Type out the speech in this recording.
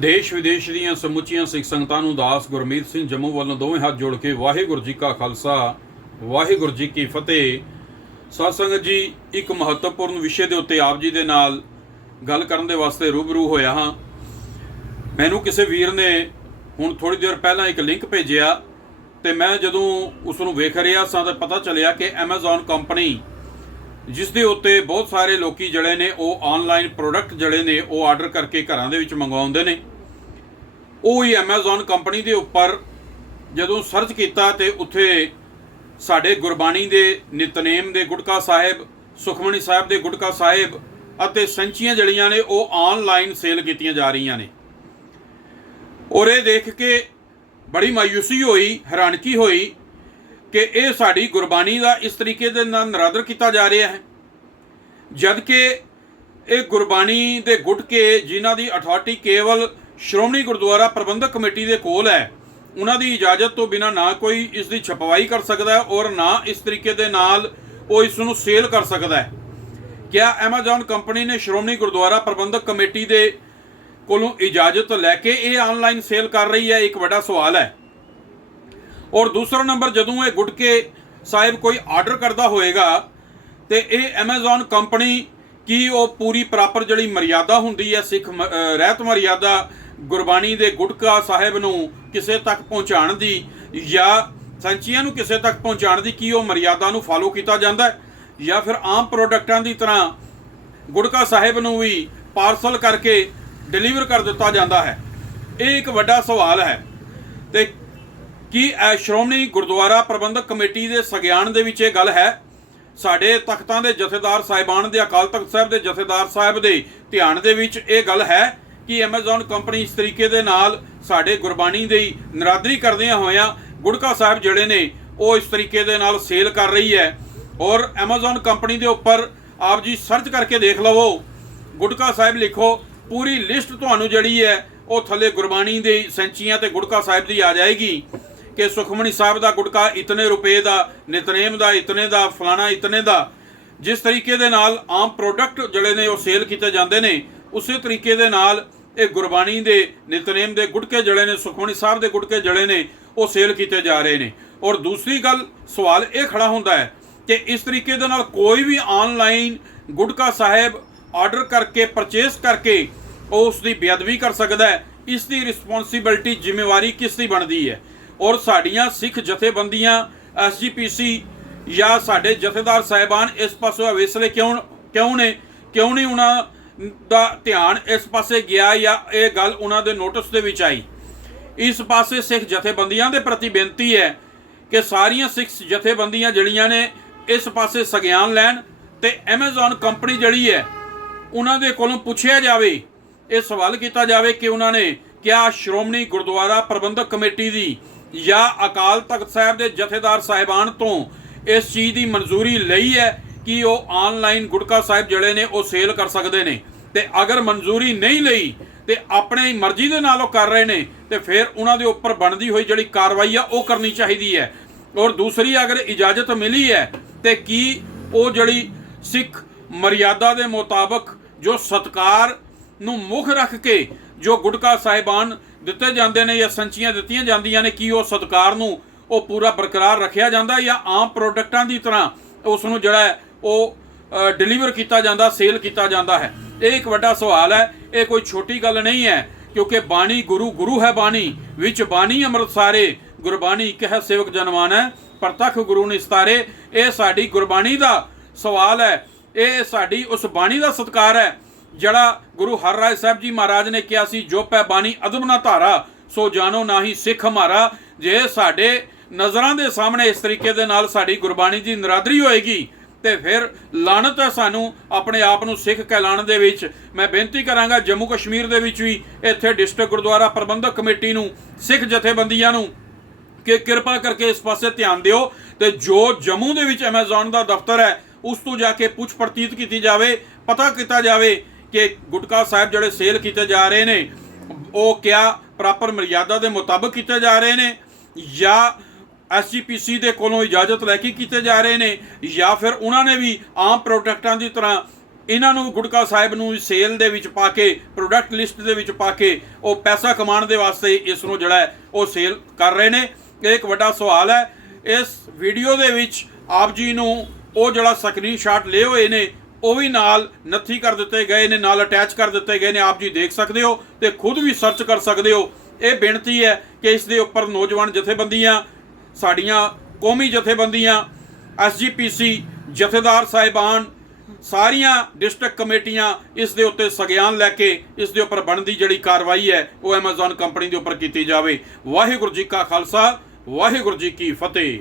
ਦੇਸ਼ ਵਿਦੇਸ਼ ਦੀਆਂ ਸਮੁੱਚੀਆਂ ਸਿੱਖ ਸੰਗਤਾਂ ਨੂੰ ਦਾਸ ਗੁਰਮੀਤ ਸਿੰਘ ਜੰਮੂ ਵੱਲੋਂ ਦੋਵੇਂ ਹੱਥ ਜੋੜ ਕੇ ਵਾਹਿਗੁਰੂ ਜੀ ਕਾ ਖਾਲਸਾ, ਵਾਹਿਗੁਰੂ ਜੀ ਕੀ ਫਤਿਹ। ਸਾਧ ਜੀ, ਇੱਕ ਮਹੱਤਵਪੂਰਨ ਵਿਸ਼ੇ ਦੇ ਉੱਤੇ ਆਪ ਜੀ ਦੇ ਨਾਲ ਗੱਲ ਕਰਨ ਦੇ ਵਾਸਤੇ ਰੂਬਰੂ ਹੋਇਆ ਹਾਂ। ਮੈਨੂੰ ਕਿਸੇ ਵੀਰ ਨੇ ਹੁਣ ਥੋੜੀ ਦੇਰ ਪਹਿਲਾਂ ਇੱਕ ਲਿੰਕ ਭੇਜਿਆ ਤੇ ਮੈਂ ਜਦੋਂ ਉਸ ਨੂੰ ਵੇਖ ਰਿਹਾ ਸਾਂ ਤਾਂ ਪਤਾ ਚੱਲਿਆ ਕਿ Amazon ਕੰਪਨੀ ਜਿਸ ਦੇ ਉੱਤੇ ਬਹੁਤ ਸਾਰੇ ਲੋਕੀ ਜਿਹੜੇ ਨੇ, ਉਹ ਆਨਲਾਈਨ ਪ੍ਰੋਡਕਟ ਜਿਹੜੇ ਨੇ, ਉਹ ਆਰਡਰ ਕਰਕੇ ਘਰਾਂ ਦੇ ਵਿੱਚ ਮੰਗਵਾਉਂਦੇ ਨੇ। ਉਹ ਹੀ Amazon ਕੰਪਨੀ ਦੇ ਉੱਪਰ ਜਦੋਂ ਸਰਚ ਕੀਤਾ ਤੇ ਉੱਥੇ ਸਾਡੇ ਗੁਰਬਾਣੀ ਦੇ ਨਿਤਨੇਮ ਦੇ ਗੁਟਕਾ ਸਾਹਿਬ ਸੁਖਮਣੀ ਸਾਹਿਬ ਦੇ ਗੁਟਕਾ ਸਾਹਿਬ ਅਤੇ ਸੰਚੀਆਂ ਜੜੀਆਂ ਨੇ ਉਹ ਆਨਲਾਈਨ ਸੇਲ ਕੀਤੀਆਂ ਜਾ ਰਹੀਆਂ ਨੇ। ਔਰ ਇਹ ਦੇਖ ਕੇ ਬੜੀ ਮਾਯੂਸੀ ਹੋਈ, ਹੈਰਾਨਗੀ ਹੋਈ ਕਿ ਇਹ ਸਾਡੀ ਗੁਰਬਾਣੀ ਦਾ ਇਸ ਤਰੀਕੇ ਦੇ ਨਾਲ ਨਰਾਦਰ ਕੀਤਾ ਜਾ ਰਿਹਾ ਹੈ। ਜਦ ਕਿ ਇਹ ਗੁਰਬਾਣੀ ਦੇ ਗੁਟਕੇ ਜਿਨ੍ਹਾਂ ਦੀ ਅਥਾਰਟੀ ਕੇਵਲ ਸ਼੍ਰੋਮਣੀ ਗੁਰਦੁਆਰਾ ਪ੍ਰਬੰਧਕ ਕਮੇਟੀ ਦੇ ਕੋਲ ਹੈ। ਉਹਨਾਂ ਦੀ ਇਜਾਜ਼ਤ ਤੋਂ ਬਿਨਾ ਨਾ ਕੋਈ ਇਸ ਦੀ ਛਪਵਾਈ ਕਰ ਸਕਦਾ ਹੈ ਔਰ ਨਾ ਇਸ ਤਰੀਕੇ ਦੇ ਨਾਲ ਉਹ ਇਸ ਨੂੰ ਸੇਲ ਕਰ ਸਕਦਾ ਹੈ। ਕਿਆ Amazon ਕੰਪਨੀ ਨੇ ਸ਼੍ਰੋਮਣੀ ਗੁਰਦੁਆਰਾ ਪ੍ਰਬੰਧਕ ਕਮੇਟੀ ਦੇ ਕੋਲੋਂ ਇਜਾਜ਼ਤ ਲੈ ਕੇ ਇਹ ਆਨਲਾਈਨ ਸੇਲ ਕਰ ਰਹੀ ਹੈ? ਇੱਕ ਵੱਡਾ ਸਵਾਲ ਹੈ। ਔਰ ਦੂਸਰਾ ਨੰਬਰ, ਜਦੋਂ ਇਹ ਗੁਟਕੇ ਸਾਹਿਬ ਕੋਈ ਆਰਡਰ ਕਰਦਾ ਹੋਏਗਾ, ਤੇ ਇਹ Amazon ਕੰਪਨੀ ਕੀ ਉਹ ਪੂਰੀ ਪ੍ਰਾਪਰ ਜਿਹੜੀ ਮਰਿਆਦਾ ਹੁੰਦੀ ਹੈ, ਸਿੱਖ ਮ- ਰਹਿਤ ਮਰਿਆਦਾ ਗੁਰਬਾਣੀ ਦੇ ਗੁਟਕਾ ਸਾਹਿਬ ਨੂੰ ਕਿਸੇ ਤੱਕ ਪਹੁੰਚਾਉਣ ਦੀ ਜਾਂ ਸੰਚੀਆਂ ਨੂੰ ਕਿਸੇ ਤੱਕ ਪਹੁੰਚਾਉਣ ਦੀ ਕੀ ਉਹ ਮਰਿਆਦਾ ਨੂੰ ਫਾਲੋ ਕੀਤਾ ਜਾਂਦਾ ਹੈ? ਜਾਂ ਫਿਰ ਆਮ ਪ੍ਰੋਡਕਟਾਂ ਦੀ ਤਰ੍ਹਾਂ ਗੁਟਕਾ ਸਾਹਿਬ ਨੂੰ ਵੀ ਪਾਰਸਲ ਕਰਕੇ ਡਿਲੀਵਰ ਕਰ ਦਿੱਤਾ ਜਾਂਦਾ ਹੈ? ਇਹ ਇੱਕ ਵੱਡਾ ਸਵਾਲ ਹੈ। ਤੇ ਕੀ ਸ਼੍ਰੋਮਣੀ ਗੁਰਦੁਆਰਾ ਪ੍ਰਬੰਧਕ ਕਮੇਟੀ ਦੇ ਸਗਿਆਨ ਦੇ ਵਿੱਚ ਇਹ ਗੱਲ ਹੈ? ਸਾਡੇ ਤਖਤਾਂ ਦੇ ਜਥੇਦਾਰ ਸਾਹਿਬਾਨ ਦੇ ਅਕਾਲ ਤਖਤ ਸਾਹਿਬ ਦੇ ਜਥੇਦਾਰ ਸਾਹਿਬ ਦੇ ਧਿਆਨ ਦੇ ਵਿੱਚ ਇਹ ਗੱਲ ਹੈ ਕਿ Amazon ਕੰਪਨੀ ਇਸ ਤਰੀਕੇ ਦੇ ਨਾਲ ਸਾਡੇ ਗੁਰਬਾਣੀ ਦੀ ਨਰਾਦਰੀ ਕਰਦਿਆਂ ਹੋਇਆਂ ਗੁੜਕਾ ਸਾਹਿਬ ਜਿਹੜੇ ਨੇ, ਉਹ ਇਸ ਤਰੀਕੇ ਦੇ ਨਾਲ ਸੇਲ ਕਰ ਰਹੀ ਹੈ। ਔਰ Amazon ਕੰਪਨੀ ਦੇ ਉੱਪਰ ਆਪ ਜੀ ਸਰਚ ਕਰਕੇ ਦੇਖ ਲਵੋ। ਗੁਟਕਾ ਸਾਹਿਬ ਲਿਖੋ, ਪੂਰੀ ਲਿਸਟ ਤੁਹਾਨੂੰ ਜਿਹੜੀ ਹੈ, ਉਹ ਥੱਲੇ ਗੁਰਬਾਣੀ ਦੇ ਸੈਂਚੀਆਂ ਤੇ ਗੁਟਕਾ ਸਾਹਿਬ ਦੀ ਆ ਜਾਏਗੀ ਕਿ ਸੁਖਮਣੀ ਸਾਹਿਬ ਦਾ ਗੁਟਕਾ ਇਤਨੇ ਰੁਪਏ ਦਾ, ਨਿਤਨੇਮ ਦਾ, ਇਤਨੇ ਦਾ, ਫਲਾਣਾ ਇਤਨੇ ਦਾ। ਜਿਸ ਤਰੀਕੇ ਦੇ ਨਾਲ ਆਮ ਪ੍ਰੋਡਕਟ ਜਿਹੜੇ ਨੇ, ਉਹ ਸੇਲ ਕੀਤੇ ਜਾਂਦੇ ਨੇ, ਉਸੇ ਤਰੀਕੇ ਦੇ ਨਾਲ ਇਹ ਗੁਰਬਾਣੀ ਦੇ ਨਿਤਨੇਮ ਦੇ ਗੁਟਕੇ ਜਿਹੜੇ ਨੇ ਸੁਖਮਣੀ ਸਾਹਿਬ ਦੇ ਗੁਟਕੇ ਜਿਹੜੇ ਨੇ, ਉਹ ਸੇਲ ਕੀਤੇ ਜਾ ਰਹੇ ਨੇ। ਔਰ ਦੂਸਰੀ ਗੱਲ, ਸਵਾਲ ਇਹ ਖੜਾ ਹੁੰਦਾ ਹੈ ਕਿ ਇਸ ਤਰੀਕੇ ਦੇ ਨਾਲ ਕੋਈ ਵੀ ਆਨਲਾਈਨ ਗੁਟਕਾ ਸਾਹਿਬ ਆਰਡਰ ਕਰਕੇ ਪਰਚੇਸ ਕਰਕੇ ਉਹ ਉਸ ਦੀ ਬੇਅਦਬੀ ਕਰ ਸਕਦਾ ਹੈ। ਇਸ ਦੀ ਰਿਸਪੌਂਸਿਬਿਲਟੀ ਜ਼ਿੰਮੇਵਾਰੀ ਕਿਸ ਦੀ ਬਣਦੀ ਹੈ? ਔਰ ਸਾਡੀਆਂ ਸਿੱਖ ਜਥੇਬੰਦੀਆਂ ਐਸਜੀਪੀਸੀ ਜਾਂ ਸਾਡੇ ਜਥੇਦਾਰ ਸਾਹਿਬਾਨ ਇਸ ਪਾਸੋਂ ਅਵੇਸਲੇ ਕਿਉਂ ਕਿਉਂ ਨੇ? ਕਿਉਂ ਨਹੀਂ ਉਹਨਾਂ ਦਾ ਧਿਆਨ ਇਸ ਪਾਸੇ ਗਿਆ ਜਾਂ ਇਹ ਗੱਲ ਉਹਨਾਂ ਦੇ ਨੋਟਿਸ ਦੇ ਵਿੱਚ ਆਈ। ਇਸ ਪਾਸੇ ਸਿੱਖ ਜਥੇਬੰਦੀਆਂ ਦੇ ਪ੍ਰਤੀ ਬੇਨਤੀ ਹੈ ਕਿ ਸਾਰੀਆਂ ਸਿੱਖ ਜਥੇਬੰਦੀਆਂ ਜਿਹੜੀਆਂ ਨੇ ਇਸ ਪਾਸੇ ਸਗਿਆਨ ਲੈਣ ਤੇ Amazon ਕੰਪਨੀ ਜਿਹੜੀ ਹੈ, ਉਹਨਾਂ ਦੇ ਕੋਲੋਂ ਪੁੱਛਿਆ ਜਾਵੇ, ਇਹ ਸਵਾਲ ਕੀਤਾ ਜਾਵੇ ਕਿ ਉਹਨਾਂ ਨੇ ਕਿਆ ਸ਼੍ਰੋਮਣੀ ਗੁਰਦੁਆਰਾ ਪ੍ਰਬੰਧਕ ਕਮੇਟੀ ਦੀ ਜਾਂ ਅਕਾਲ ਤਖਤ ਸਾਹਿਬ ਦੇ ਜਥੇਦਾਰ ਸਾਹਿਬਾਨ ਤੋਂ ਇਸ ਚੀਜ਼ ਦੀ ਮਨਜ਼ੂਰੀ ਲਈ ਹੈ ਕਿ ਉਹ ਆਨਲਾਈਨ ਗੁਟਕਾ ਸਾਹਿਬ ਜਿਹੜੇ ਨੇ ਉਹ ਸੇਲ ਕਰ ਸਕਦੇ ਨੇ। ਤੇ ਅਗਰ ਮਨਜ਼ੂਰੀ ਨਹੀਂ ਲਈ ਤੇ ਆਪਣੇ ਮਰਜ਼ੀ ਦੇ ਨਾਲ ਉਹ ਕਰ ਰਹੇ ਨੇ, ਤੇ ਫਿਰ ਉਹਨਾਂ ਦੇ ਉੱਪਰ ਬਣਦੀ ਹੋਈ ਜਿਹੜੀ ਕਾਰਵਾਈ ਆ, ਉਹ ਕਰਨੀ ਚਾਹੀਦੀ ਹੈ। ਔਰ ਦੂਸਰੀ ਅਗਰ ਇਜਾਜ਼ਤ ਮਿਲੀ ਹੈ, ਤੇ ਕੀ ਉਹ ਜਿਹੜੀ ਸਿੱਖ ਮਰਿਆਦਾ ਦੇ ਮੁਤਾਬਕ ਜੋ ਸਤਕਾਰ ਨੂੰ ਮੁੱਖ ਰੱਖ ਕੇ ਜੋ ਗੁਟਕਾ ਸਾਹਿਬਾਨ ਦਿੱਤੇ ਜਾਂਦੇ ਨੇ ਜਾਂ ਸੰਚੀਆਂ ਦਿੱਤੀਆਂ ਜਾਂਦੀਆਂ ਨੇ, ਕੀ ਉਹ ਸਤਕਾਰ ਨੂੰ ਉਹ ਪੂਰਾ ਬਰਕਰਾਰ ਰੱਖਿਆ ਜਾਂਦਾ ਜਾਂ ਆਮ ਪ੍ਰੋਡਕਟਾਂ ਦੀ ਤਰ੍ਹਾਂ ਉਸ ਨੂੰ ਜਿਹੜਾ ਉਹ ਡਿਲੀਵਰ ਕੀਤਾ ਜਾਂਦਾ ਸੇਲ ਕੀਤਾ ਜਾਂਦਾ ਹੈ। ਇਹ ਇੱਕ ਵੱਡਾ ਸਵਾਲ ਹੈ, ਇਹ ਕੋਈ ਛੋਟੀ ਗੱਲ ਨਹੀਂ ਹੈ, ਕਿਉਂਕਿ ਬਾਣੀ ਗੁਰੂ ਗੁਰੂ ਹੈ ਬਾਣੀ, ਵਿੱਚ ਬਾਣੀ ਅੰਮ੍ਰਿਤ ਸਾਰੇ, ਗੁਰਬਾਣੀ ਕਹਿ ਸੇਵਕ ਜਨਮਾਨ ਹੈ, ਪ੍ਰਤੱਖ ਗੁਰੂ ਨਿਸਤਾਰੇ ਇਹ ਸਾਡੀ ਗੁਰਬਾਣੀ ਦਾ ਸਵਾਲ ਹੈ, ਇਹ ਸਾਡੀ ਉਸ ਬਾਣੀ ਦਾ ਸਤਕਾਰ ਹੈ, ਜਿਹੜਾ ਗੁਰੂ ਹਰਰਾਏ ਸਾਹਿਬ ਜੀ ਮਹਾਰਾਜ ਨੇ ਕਿਹਾ ਸੀ ਜੋ ਪੈ ਬਾਣੀ ਅਦਬ ਨਾ ਧਾਰਾ, ਸੋ ਜਾਣੋ ਨਾ ਹੀ ਸਿੱਖ ਹਮਾਰਾ। ਜੇ ਸਾਡੇ ਨਜ਼ਰਾਂ ਦੇ ਸਾਹਮਣੇ ਇਸ ਤਰੀਕੇ ਦੇ ਨਾਲ ਸਾਡੀ ਗੁਰਬਾਣੀ ਦੀ ਨਰਾਦਰੀ ਹੋਏਗੀ ਤੇ ਫਿਰ ਲਾਣਤ ਹੈ ਸਾਨੂੰ ਆਪਣੇ ਆਪ ਨੂੰ ਸਿੱਖ ਕਹਿਲਾਣ ਦੇ ਵਿੱਚ। ਮੈਂ ਬੇਨਤੀ ਕਰਾਂਗਾ ਜੰਮੂ ਕਸ਼ਮੀਰ ਦੇ ਵਿੱਚ ਵੀ ਇੱਥੇ ਡਿਸਟ੍ਰਿਕਟ ਗੁਰਦੁਆਰਾ ਪ੍ਰਬੰਧਕ ਕਮੇਟੀ ਨੂੰ, ਸਿੱਖ ਜਥੇਬੰਦੀਆਂ ਨੂੰ ਕਿ ਕਿਰਪਾ ਕਰਕੇ ਇਸ ਪਾਸੇ ਧਿਆਨ ਦਿਓ ਤੇ ਜੋ ਜੰਮੂ ਦੇ ਵਿੱਚ Amazon ਦਾ ਦਫ਼ਤਰ ਹੈ, ਉਸ ਤੋਂ ਜਾ ਕੇ ਪੁੱਛ ਪੜਤੀਤ ਕੀਤੀ ਜਾਵੇ, ਪਤਾ ਕੀਤਾ ਜਾਵੇ ਕਿ ਗੁਟਕਾ ਸਾਹਿਬ ਜਿਹੜੇ ਸੇਲ ਕੀਤੇ ਜਾ ਰਹੇ ਨੇ, ਉਹ ਕਿਆ ਪ੍ਰਾਪਰ ਮਰਿਆਦਾ ਦੇ ਮੁਤਾਬਕ ਕੀਤੇ ਜਾ ਰਹੇ ਨੇ ਜਾਂ ਐਸਜੀਪੀਸੀ ਦੇ ਕੋਲੋਂ ਇਜਾਜ਼ਤ ਲੈ ਕੇ ਕੀਤੇ ਜਾ ਰਹੇ ਨੇ ਜਾਂ ਫਿਰ ਉਹਨਾਂ ਨੇ ਵੀ ਆਮ ਪ੍ਰੋਡਕਟਾਂ ਦੀ ਤਰ੍ਹਾਂ ਇਹਨਾਂ ਨੂੰ ਗੁਟਕਾ ਸਾਹਿਬ ਨੂੰ ਸੇਲ ਦੇ ਵਿੱਚ ਪਾ ਕੇ ਪ੍ਰੋਡਕਟ ਲਿਸਟ ਦੇ ਵਿੱਚ ਪਾ ਕੇ ਉਹ ਪੈਸਾ ਕਮਾਉਣ ਦੇ ਵਾਸਤੇ ਇਸ ਨੂੰ ਜਿਹੜਾ ਉਹ ਸੇਲ ਕਰ ਰਹੇ ਨੇ। ਇਹ ਇੱਕ ਵੱਡਾ ਸਵਾਲ ਹੈ। ਇਸ ਵੀਡੀਓ ਦੇ ਵਿੱਚ ਆਪ ਜੀ ਨੂੰ ਉਹ ਜਿਹੜਾ ਸਕਰੀਨਸ਼ਾਟ ਲਏ ਹੋਏ ਨੇ, ਉਹ ਵੀ ਨਾਲ ਨੱਥੀ ਕਰ ਦਿੱਤੇ ਗਏ ਨੇ, ਨਾਲ ਅਟੈਚ ਕਰ ਦਿੱਤੇ ਗਏ ਨੇ। ਆਪ ਜੀ ਦੇਖ ਸਕਦੇ ਹੋ ਤੇ ਖੁਦ ਵੀ ਸਰਚ ਕਰ ਸਕਦੇ ਹੋ। ਇਹ ਬੇਨਤੀ ਹੈ ਕਿ ਇਸ ਦੇ ਉੱਪਰ ਨੌਜਵਾਨ ਜਥੇਬੰਦੀਆਂ ਸਾਡੀਆਂ ਕੌਮੀ ਜਥੇਬੰਦੀਆਂ ਐਸਜੀਪੀਸੀ ਜਥੇਦਾਰ ਸਾਹਿਬਾਨ, ਸਾਰੀਆਂ ਡਿਸਟ੍ਰਿਕਟ ਕਮੇਟੀਆਂ ਇਸ ਦੇ ਉੱਤੇ ਸਗਿਆਨ ਲੈ ਕੇ ਇਸ ਦੇ ਉੱਪਰ ਬਣਦੀ ਜਿਹੜੀ ਕਾਰਵਾਈ ਹੈ, ਉਹ ਐਮਾਜ਼ਨ ਕੰਪਨੀ ਦੇ ਉੱਪਰ ਕੀਤੀ ਜਾਵੇ। ਵਾਹਿਗੁਰੂ ਜੀ ਕਾ ਖਾਲਸਾ, ਵਾਹਿਗੁਰੂ ਜੀ ਕੀ ਫਤਿਹ।